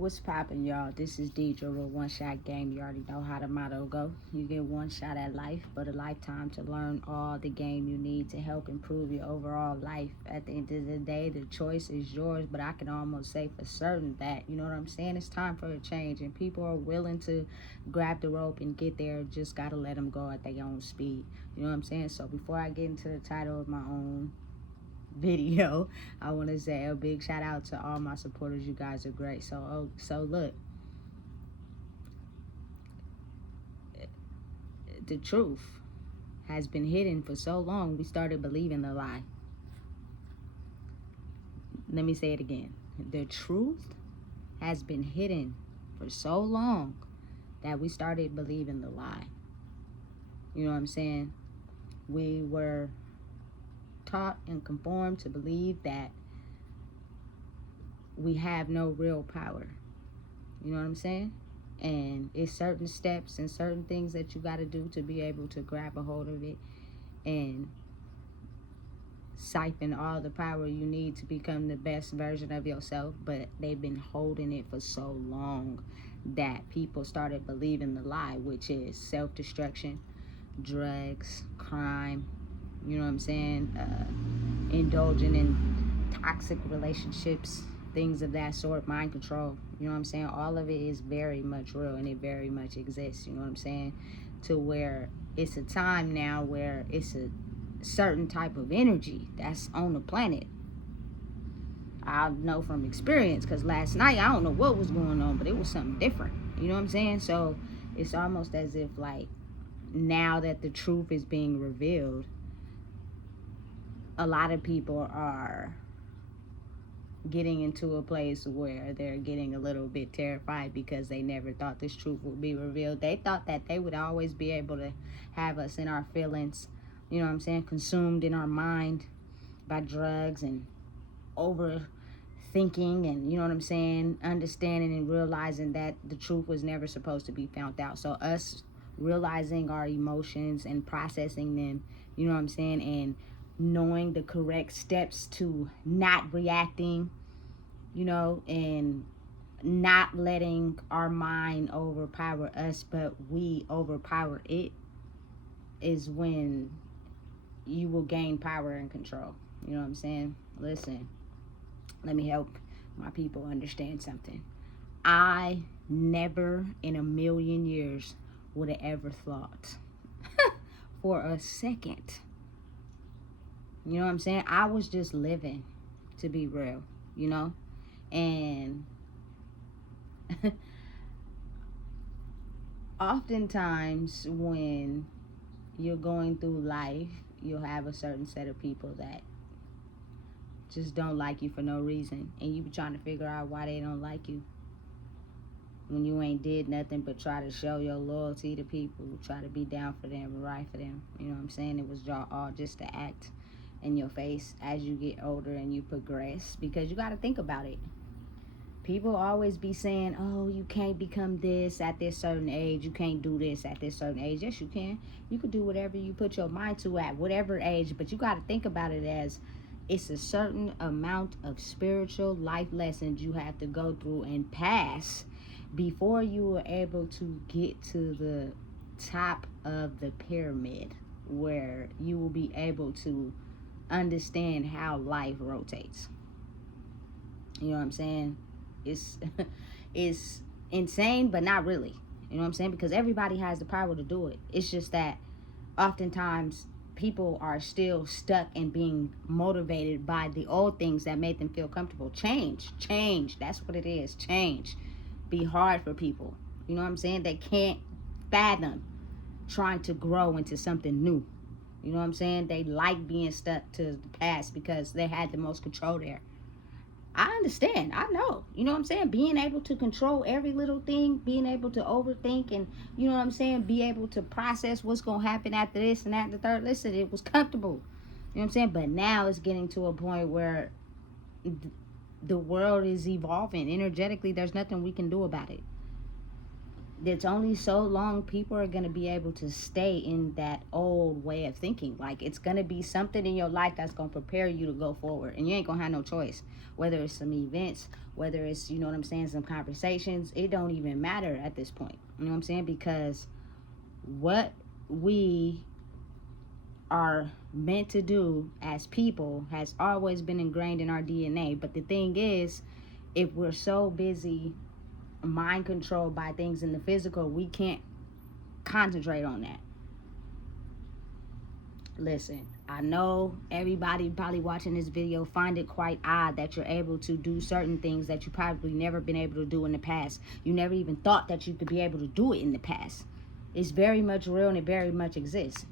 What's poppin', y'all? This is Deidre with One Shot Game. You already know how the motto go. You get one shot at life, but a lifetime to learn all the game you need to help improve your overall life. At the end of the day, the choice is yours, but I can almost say for certain that, you know what I'm saying? It's time for a change, and people are willing to grab the rope and get there. Just gotta let them go at their own speed. You know what I'm saying? So before I get into the title of my own video, I want to say a big shout out to all my supporters. You guys are great. So look, the truth has been hidden for so long. We started believing the lie. Let me say it again. The truth has been hidden for so long that we started believing the lie. You know what I'm saying? We were taught and conformed to believe that we have no real power. You know what I'm saying? And it's certain steps and certain things that you got to do to be able to grab a hold of it and siphon all the power you need to become the best version of yourself. But they've been holding it for so long that people started believing the lie, which is self-destruction, drugs, crime, you know what I'm saying, indulging in toxic relationships, things of that sort, mind control. You know what I'm saying? All of it is very much real, and it very much exists. You know what I'm saying? To where it's a time now where it's a certain type of energy that's on the planet. I know from experience, because last night I don't know what was going on, but it was something different. You know what I'm saying? So it's almost as if, like, now that the truth is being revealed, a lot of people are getting into a place where they're getting a little bit terrified because they never thought this truth would be revealed. They thought that they would always be able to have us in our feelings, you know what I'm saying, consumed in our mind by drugs and overthinking, and, you know what I'm saying, understanding and realizing that the truth was never supposed to be found out. So us realizing our emotions and processing them, you know what I'm saying, and knowing the correct steps to not reacting, you know, and not letting our mind overpower us, but we overpower it, is when you will gain power and control. You know what I'm saying? Listen, let me help my people understand something. I never in a million years would have ever thought for a second, you know what I'm saying, I was just living, to be real, you know. And oftentimes when you're going through life, you'll have a certain set of people that just don't like you for no reason, and you be trying to figure out why they don't like you when you ain't did nothing but try to show your loyalty to people, try to be down for them and right for them. You know what I'm saying? It was all just to act in your face as you get older and you progress, because you got to think about it. People always be saying, oh, you can't become this at this certain age, you can't do this at this certain age. Yes, you can. You could do whatever you put your mind to at whatever age, but you got to think about it as it's a certain amount of spiritual life lessons you have to go through and pass before you are able to get to the top of the pyramid, where you will be able to understand how life rotates. You know what I'm saying? It's it's insane, but not really. You know what I'm saying? Because everybody has the power to do it. It's just that oftentimes people are still stuck in being motivated by the old things that made them feel comfortable. Change. That's what it is. Change be hard for people. You know what I'm saying? They can't fathom trying to grow into something new. You know what I'm saying? They like being stuck to the past because they had the most control there. I understand. I know. You know what I'm saying? Being able to control every little thing, being able to overthink, and, you know what I'm saying, be able to process what's going to happen after this and after the third. Listen, it was comfortable. You know what I'm saying? But now it's getting to a point where the world is evolving energetically. There's nothing we can do about it. it's only so long people are going to be able to stay in that old way of thinking. Like, it's going to be something in your life that's going to prepare you to go forward, and you ain't going to have no choice. Whether it's some events, whether it's, you know what I'm saying, some conversations, it don't even matter at this point. You know what I'm saying? Because what we are meant to do as people has always been ingrained in our DNA. But the thing is, if we're so busy mind controlled by things in the physical, we can't concentrate on that. Listen, I know everybody probably watching this video find it quite odd that you're able to do certain things that you probably never been able to do in the past. You never even thought that you could be able to do it in the past. It's very much real, and it very much exists.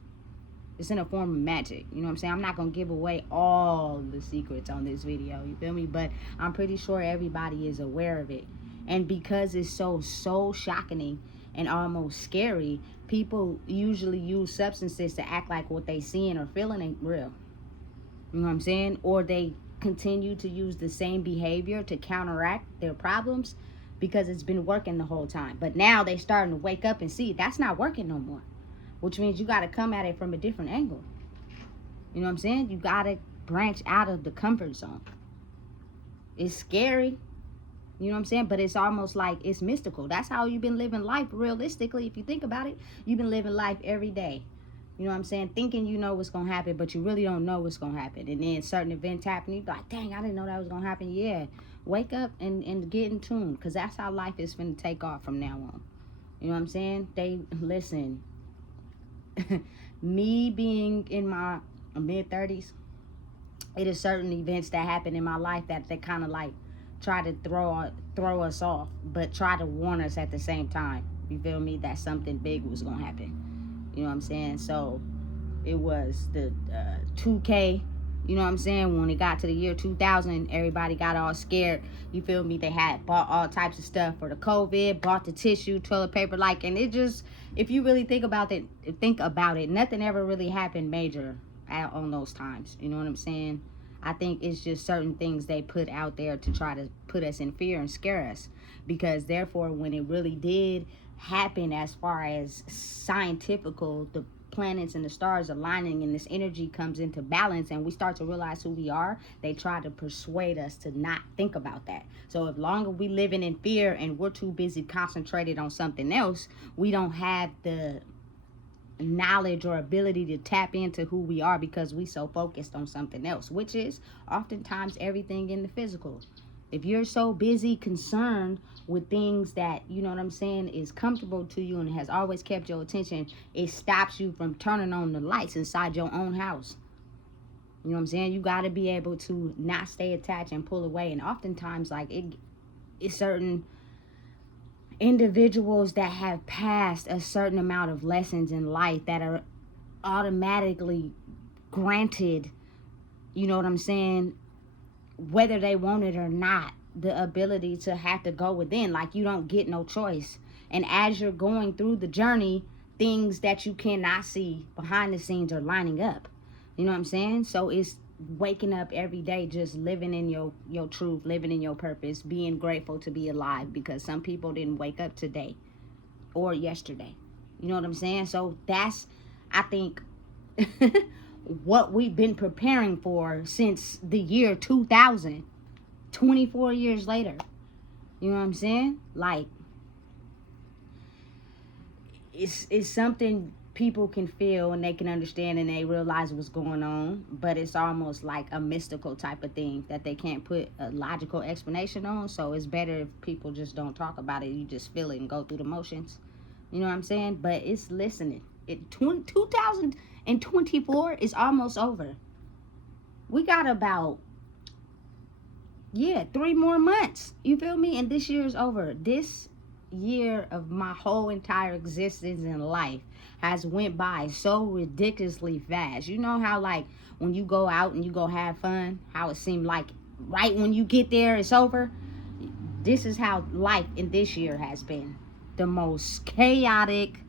It's in a form of magic. You know what I'm saying? I'm not going to give away all the secrets on this video. You feel me? But I'm pretty sure everybody is aware of it. And because it's so shocking and almost scary, people usually use substances to act like what they seeing or feeling ain't real. You know what I'm saying? Or they continue to use the same behavior to counteract their problems because it's been working the whole time. But now they starting to wake up and see that's not working no more. Which means you got to come at it from a different angle. You know what I'm saying? You got to branch out of the comfort zone. It's scary. You know what I'm saying? But it's almost like it's mystical. That's how you've been living life realistically. If you think about it, you've been living life every day. You know what I'm saying? Thinking you know what's going to happen, but you really don't know what's going to happen. And then certain events happen. You're like, dang, I didn't know that was going to happen. Yeah. Wake up and get in tune. Because that's how life is going to take off from now on. You know what I'm saying? Listen. Me being in my mid-30s, it is certain events that happen in my life that they kind of like try to throw us off, but try to warn us at the same time. You feel me? That something big was gonna happen. You know what I'm saying? So it was the 2K. You know what I'm saying? When it got to the year 2000, everybody got all scared. You feel me? They had bought all types of stuff for the COVID, bought the tissue, toilet paper, like, and it just, if you really think about it, nothing ever really happened major on those times. You know what I'm saying? I think it's just certain things they put out there to try to put us in fear and scare us. Because therefore, when it really did happen as far as scientifical, the planets and the stars aligning and this energy comes into balance and we start to realize who we are, they try to persuade us to not think about that. So if longer we living in fear and we're too busy concentrated on something else, we don't have the knowledge or ability to tap into who we are because we so focused on something else, which is oftentimes everything in the physical. If you're so busy concerned with things that, you know what I'm saying, is comfortable to you and has always kept your attention, it stops you from turning on the lights inside your own house. You know what I'm saying? You got to be able to not stay attached and pull away. And oftentimes, like, it's certain individuals that have passed a certain amount of lessons in life that are automatically granted, you know what I'm saying, whether they want it or not, the ability to have to go within. Like, you don't get no choice. And as you're going through the journey, things that you cannot see behind the scenes are lining up. You know what I'm saying? So it's waking up every day, just living in your truth, living in your purpose, being grateful to be alive, because some people didn't wake up today or yesterday. You know what I'm saying? So that's, I think, what we've been preparing for since the year 2000, 24 years later. You know what I'm saying? Like, it's something people can feel and they can understand and they realize what's going on, but it's almost like a mystical type of thing that they can't put a logical explanation on. So it's better if people just don't talk about it. You just feel it and go through the motions. You know what I'm saying? But it's listening. 2024 is almost over. We got about 3 more months. You feel me? And this year is over. This year of my whole entire existence in life has went by so ridiculously fast. You know how, like, when you go out and you go have fun, how it seemed like right when you get there it's over? This is how life in this year has been. The most chaotic,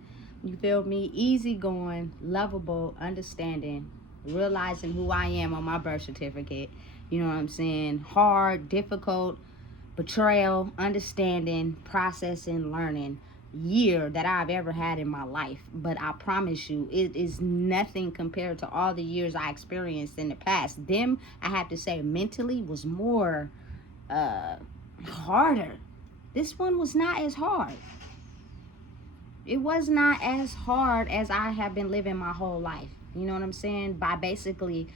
you feel me, easygoing, lovable, understanding, realizing who I am on my birth certificate. You know what I'm saying? Hard, difficult, betrayal, understanding, processing, learning, year that I've ever had in my life. But I promise you, it is nothing compared to all the years I experienced in the past. Them, I have to say, mentally was more uh harder. This one was not as hard. It was not as hard as I have been living my whole life. You know what I'm saying? By basically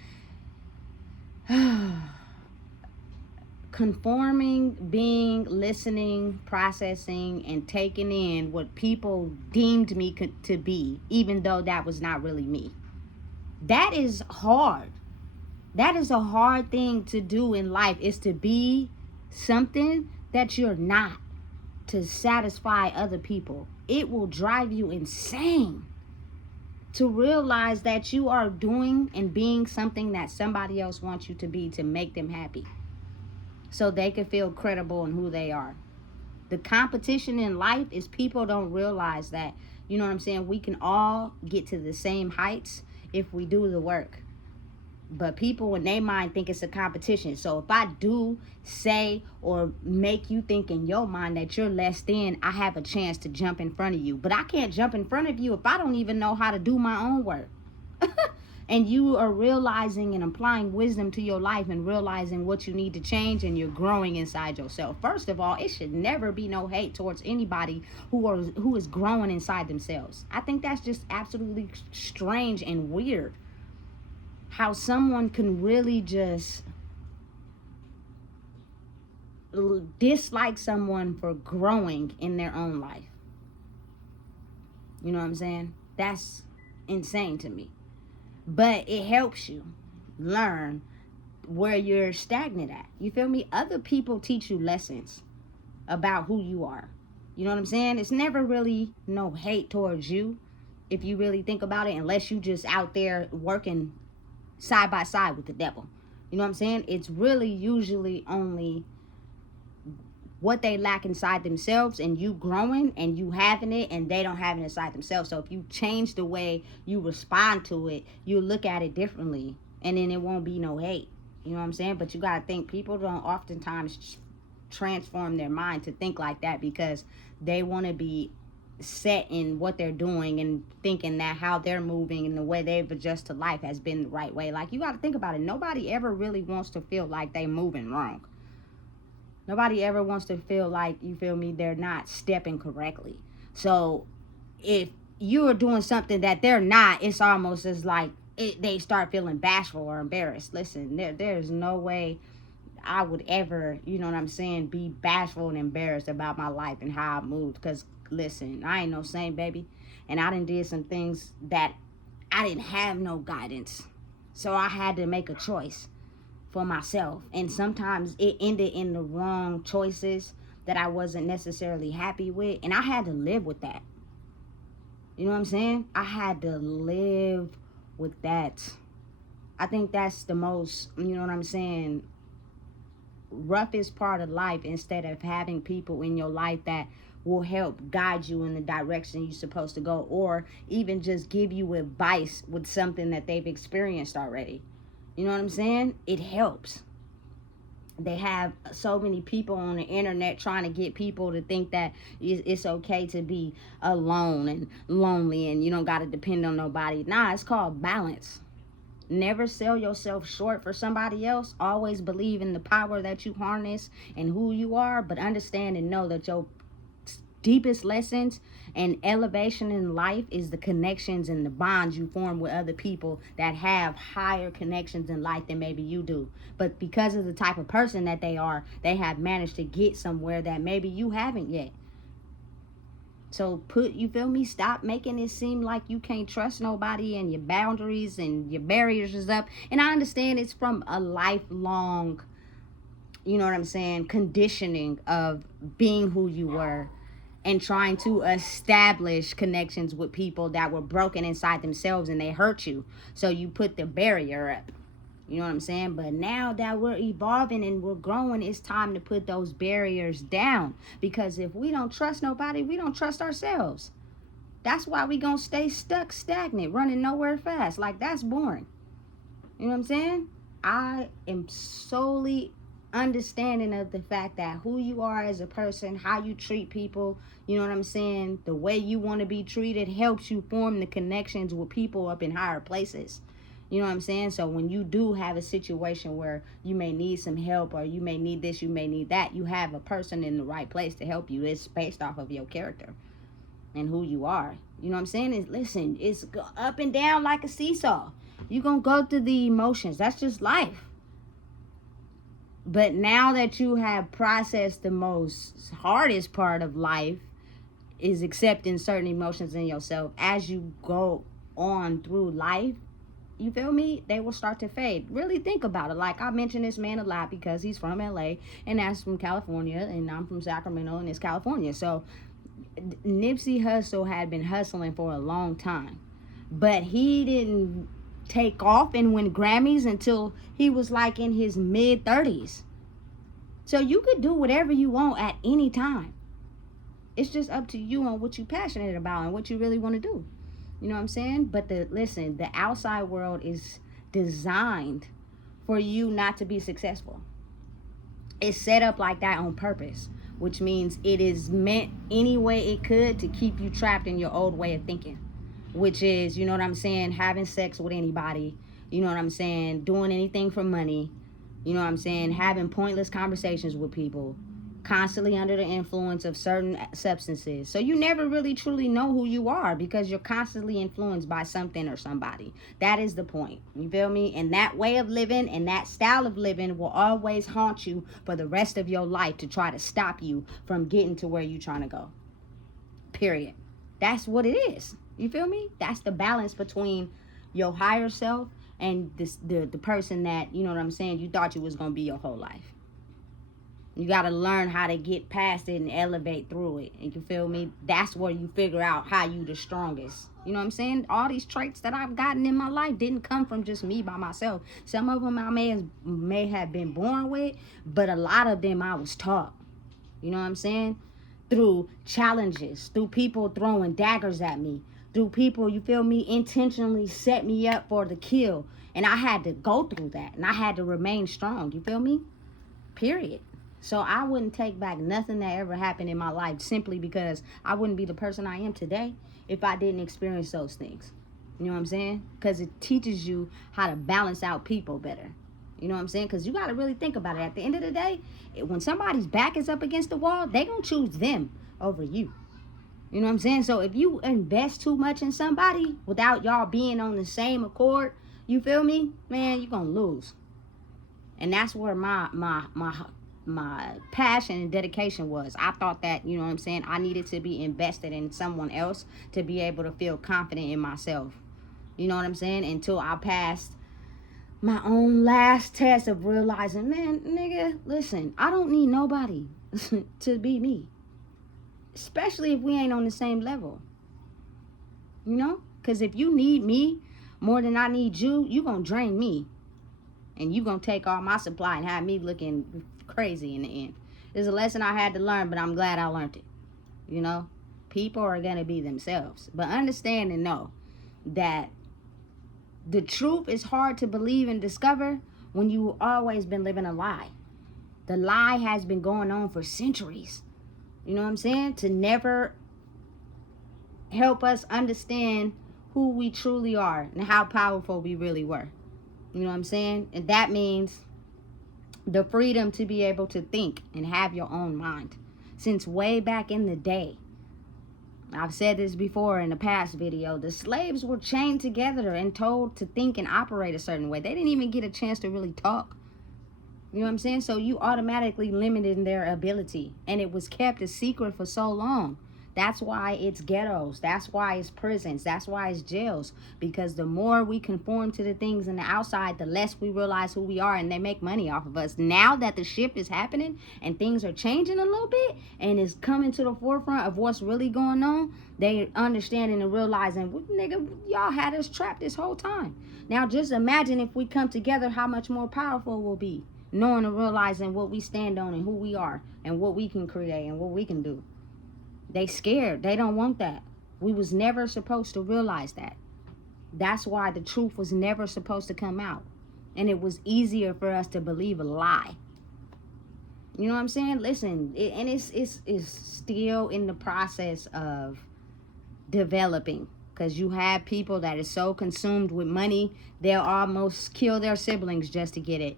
conforming, being, listening, processing, and taking in what people deemed me to be, even though that was not really me. That is hard. That is a hard thing to do in life, is to be something that you're not, to satisfy other people. It will drive you insane to realize that you are doing and being something that somebody else wants you to be, to make them happy, so they can feel credible in who they are. The competition in life is people don't realize that, you know what I'm saying, we can all get to the same heights if we do the work. But people in their mind think it's a competition. So if I do say or make you think in your mind that you're less than, I have a chance to jump in front of you. But I can't jump in front of you if I don't even know how to do my own work. And you are realizing and applying wisdom to your life and realizing what you need to change, and you're growing inside yourself. First of all, it should never be no hate towards anybody who is growing inside themselves. I think that's just absolutely strange and weird, how someone can really just dislike someone for growing in their own life. You know what I'm saying? That's insane to me. But it helps you learn where you're stagnant at. You feel me? Other people teach you lessons about who you are. You know what I'm saying? It's never really no hate towards you, if you really think about it, unless you just out there working side by side with the devil. You know what I'm saying? It's really usually only what they lack inside themselves, and you growing and you having it, and they don't have it inside themselves. So if you change the way you respond to it, you look at it differently, and then it won't be no hate. You know what I'm saying? But you got to think, people don't oftentimes transform their mind to think like that, because they want to be set in what they're doing and thinking that how they're moving and the way they've adjusted to life has been the right way. Like, you got to think about it. Nobody ever really wants to feel like they moving wrong. Nobody ever wants to feel like, you feel me, they're not stepping correctly. So if you're doing something that they're not, it's almost as like they start feeling bashful or embarrassed. Listen, there's no way I would ever, you know what I'm saying, be bashful and embarrassed about my life and how I moved. Because, listen, I ain't no saint, baby. And I done did some things that I didn't have no guidance. So I had to make a choice for myself. And sometimes it ended in the wrong choices that I wasn't necessarily happy with. And I had to live with that. You know what I'm saying? I had to live with that. I think that's the most, you know what I'm saying, roughest part of life, instead of having people in your life that will help guide you in the direction you're supposed to go, or even just give you advice with something that they've experienced already. You know what I'm saying? It helps. They have so many people on the internet trying to get people to think that it's okay to be alone and lonely and you don't got to depend on nobody. Nah, it's called balance. Never sell yourself short for somebody else. Always believe in the power that you harness and who you are, but understand and know that your deepest lessons and elevation in life is the connections and the bonds you form with other people that have higher connections in life than maybe you do. But because of the type of person that they are, they have managed to get somewhere that maybe you haven't yet. So you feel me? Stop making it seem like you can't trust nobody and your boundaries and your barriers is up. And I understand it's from a lifelong, you know what I'm saying, conditioning of being who you were and trying to establish connections with people that were broken inside themselves and they hurt you. So you put the barrier up. You know what I'm saying? But now that we're evolving and we're growing, it's time to put those barriers down. Because if we don't trust nobody, we don't trust ourselves. That's why we gonna stay stuck, stagnant, running nowhere fast. Like, that's boring. You know what I'm saying? I am solely understanding of the fact that who you are as a person, how you treat people, you know what I'm saying, the way you want to be treated helps you form the connections with people up in higher places. You know what I'm saying? So when you do have a situation where you may need some help, or you may need this, you may need that, you have a person in the right place to help you. It's based off of your character and who you are. You know what I'm saying? Listen, it's up and down like a seesaw. You're going to go through the emotions. That's just life. But now that you have processed the most hardest part of life, is accepting certain emotions in yourself as you go on through life, you feel me? They will start to fade. Really think about it. Like, I mention this man a lot because he's from LA and that's from California, and I'm from Sacramento and it's California. So Nipsey Hussle had been hustling for a long time, but he didn't take off and win Grammys until he was like in his mid 30s. So you could do whatever you want at any time. It's just up to you on what you're passionate about and what you really want to do. You know what I'm saying? But listen, the outside world is designed for you not to be successful. It's set up like that on purpose, which means it is meant any way it could to keep you trapped in your old way of thinking, which is, you know what I'm saying, having sex with anybody, you know what I'm saying, doing anything for money, you know what I'm saying, having pointless conversations with people, constantly under the influence of certain substances. So you never really truly know who you are because you're constantly influenced by something or somebody. That is the point. You feel me? And that way of living and that style of living will always haunt you for the rest of your life to try to stop you from getting to where you're trying to go. Period. That's what it is. You feel me? That's the balance between your higher self and the person that, you know what I'm saying, you thought you was going to be your whole life. You got to learn how to get past it and elevate through it. And you feel me? That's where you figure out how you the strongest. You know what I'm saying? All these traits that I've gotten in my life didn't come from just me by myself. Some of them I may have been born with, but a lot of them I was taught. You know what I'm saying? Through challenges, through people throwing daggers at me, through people, you feel me, intentionally set me up for the kill. And I had to go through that. And I had to remain strong. You feel me? Period. So I wouldn't take back nothing that ever happened in my life simply because I wouldn't be the person I am today if I didn't experience those things. You know what I'm saying? Because it teaches you how to balance out people better. You know what I'm saying? Because you got to really think about it. At the end of the day, when somebody's back is up against the wall, they going to choose them over you. You know what I'm saying? So if you invest too much in somebody without y'all being on the same accord, you feel me? Man, you're going to lose. And that's where my passion and dedication was. I thought that, you know what I'm saying, I needed to be invested in someone else to be able to feel confident in myself. You know what I'm saying? Until I passed my own last test of realizing, man, nigga, listen, I don't need nobody to be me. Especially if we ain't on the same level. You know? Because if you need me more than I need you, you gonna drain me. And you gonna take all my supply and have me looking crazy in the end. It's a lesson I had to learn, but I'm glad I learned it. You know? People are gonna be themselves. But understand and know that the truth is hard to believe and discover when you've always been living a lie. The lie has been going on for centuries. You know what I'm saying? To never help us understand who we truly are and how powerful we really were. You know what I'm saying? And that means the freedom to be able to think and have your own mind. Since way back in the day, I've said this before in the past video, the slaves were chained together and told to think and operate a certain way. They didn't even get a chance to really talk. You know what I'm saying? So you automatically limited their ability. And it was kept a secret for so long. That's why it's ghettos. That's why it's prisons. That's why it's jails. Because the more we conform to the things in the outside, the less we realize who we are, and they make money off of us. Now that the shift is happening and things are changing a little bit and it's coming to the forefront of what's really going on, they understanding and realizing, well, nigga, y'all had us trapped this whole time. Now just imagine if we come together, how much more powerful we'll be. Knowing and realizing what we stand on and who we are and what we can create and what we can do. They scared. They don't want that. We was never supposed to realize that. That's why the truth was never supposed to come out. And it was easier for us to believe a lie. You know what I'm saying? Listen, and it's still in the process of developing, because you have people that are so consumed with money they'll almost kill their siblings just to get it.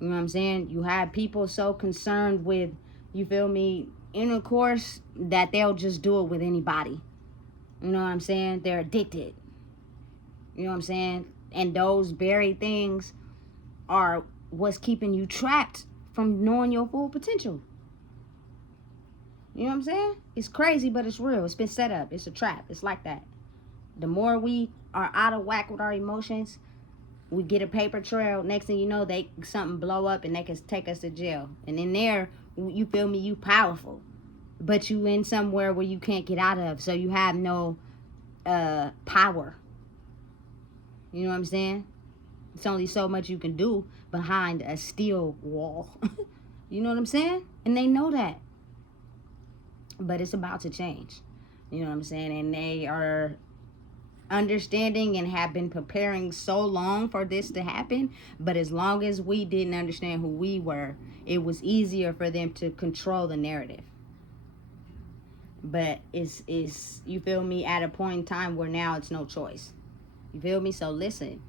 You know what I'm saying? You have people so concerned with, you feel me, intercourse, that they'll just do it with anybody. You know what I'm saying? They're addicted. You know what I'm saying? And those very things are what's keeping you trapped from knowing your full potential. You know what I'm saying? It's crazy, but it's real. It's been set up. It's a trap. It's like that. The more we are out of whack with our emotions, we get a paper trail. Next thing you know, something blow up and they can take us to jail. And in there, you feel me, you powerful, but you in somewhere where you can't get out of, so you have no power. You know what I'm saying? It's only so much you can do behind a steel wall. You know what I'm saying? And they know that. But it's about to change. You know what I'm saying? And they are understanding and have been preparing so long for this to happen. But as long as we didn't understand who we were, it was easier for them to control the narrative. But it's you feel me, at a point in time where now it's no choice. You feel me? So listen.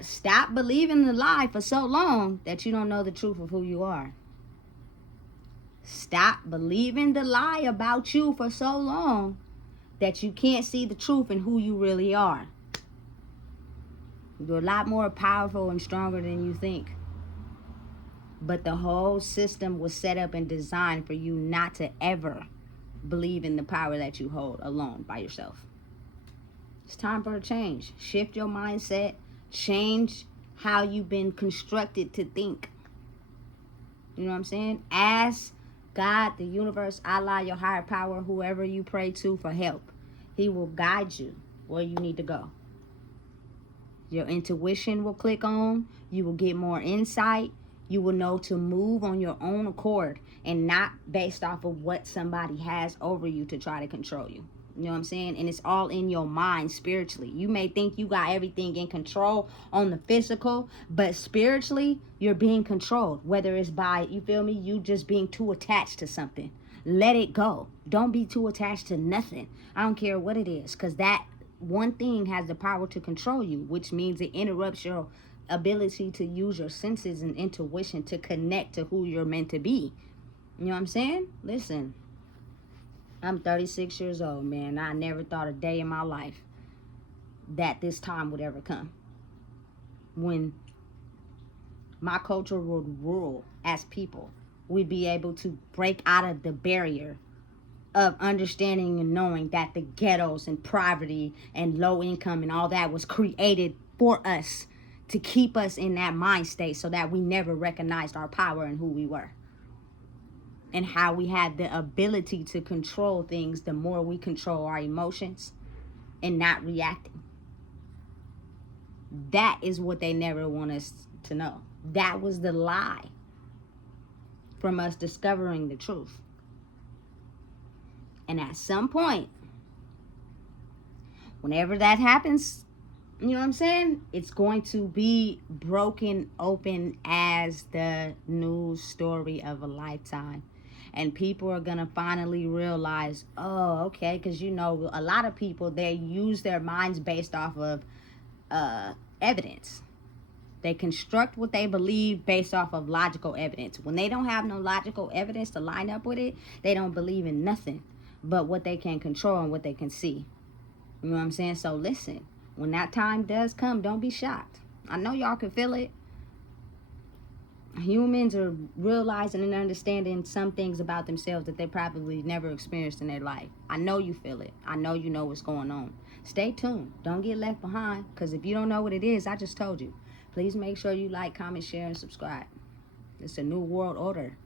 Stop believing the lie for so long that you don't know the truth of who you are. Stop believing the lie about you for so long that you can't see the truth in who you really are. You're a lot more powerful and stronger than you think. But the whole system was set up and designed for you not to ever believe in the power that you hold alone by yourself. It's time for a change. Shift your mindset. Change how you've been constructed to think. You know what I'm saying? Ask God, the universe, Allah, your higher power, whoever you pray to, for help. He will guide you where you need to go. Your intuition will click on. You will get more insight. You will know to move on your own accord and not based off of what somebody has over you to try to control you. You know what I'm saying? And it's all in your mind spiritually. You may think you got everything in control on the physical, but spiritually, you're being controlled. Whether it's by, you feel me, you just being too attached to something. Let it go. Don't be too attached to nothing. I don't care what it is, because that one thing has the power to control you, which means it interrupts your ability to use your senses and intuition to connect to who you're meant to be. You know what I'm saying? Listen. I'm 36 years old, man. I never thought a day in my life that this time would ever come when my culture would rule as people. We'd be able to break out of the barrier of understanding and knowing that the ghettos and poverty and low income and all that was created for us to keep us in that mind state so that we never recognized our power and who we were. And how we had the ability to control things the more we control our emotions and not reacting. That is what they never want us to know. That was the lie from us discovering the truth. And at some point, whenever that happens, you know what I'm saying? It's going to be broken open as the news story of a lifetime. And people are going to finally realize, oh, okay, because, you know, a lot of people, they use their minds based off of evidence. They construct what they believe based off of logical evidence. When they don't have no logical evidence to line up with it, they don't believe in nothing but what they can control and what they can see. You know what I'm saying? So listen, when that time does come, don't be shocked. I know y'all can feel it. Humans are realizing and understanding some things about themselves that they probably never experienced in their life. I know you feel it. I know you know what's going on. Stay tuned. Don't get left behind, because if you don't know what it is, I just told you. Please make sure you like, comment, share, and subscribe. It's a new world order.